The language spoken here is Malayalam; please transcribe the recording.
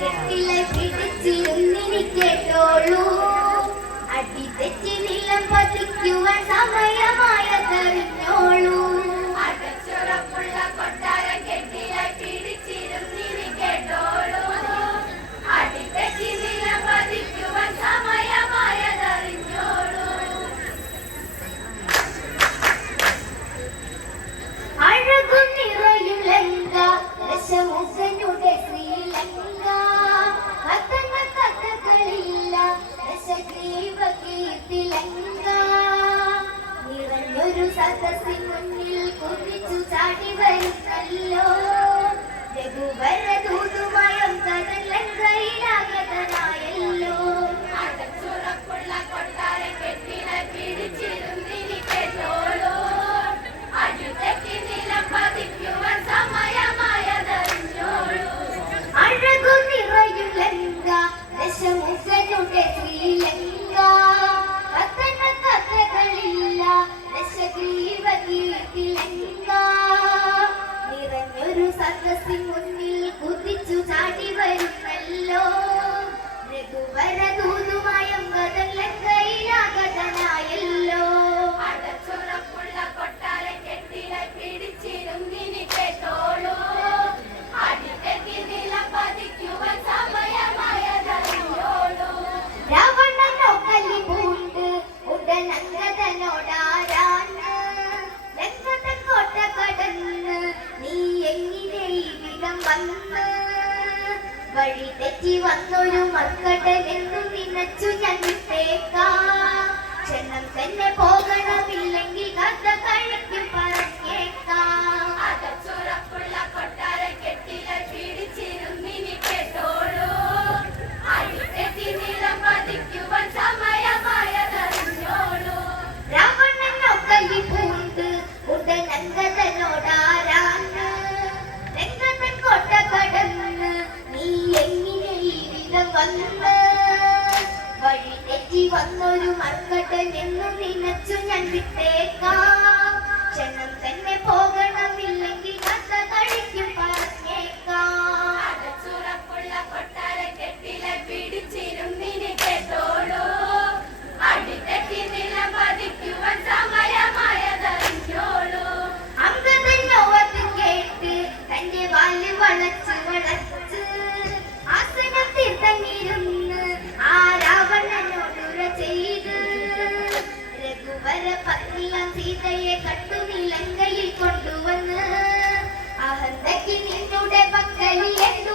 കിളെ പിടിച്ചിരുന്നിനി കേട്ടോളൂ. അടിതെറ്റി നിലം പതിക്കുവാൻ സമയമാ. ഒരു സദസ്സിൽ മുന്നിൽ കുതിച്ചു ചാടി വരുന്നല്ലോ. രഘുവരദൂതുമയം കടലങ്കയിലാകതനായല്ലോ വന്ന്. വഴി തെറ്റി വന്നൊരു മക്കടൽ എന്നും നിനച്ചു ഞന്നിട്ടേക്കാം ക്ഷണം തന്നെ പോകണമില്ലെങ്കിൽ കഥ കഴിക്കും take അംബികയെ കണ്ടു നിലങ്കയിൽ കൊണ്ടുവന്ന് അഹന്തയ്ക്ക് നിന്നുടെ പക്കലിൽ എന്നു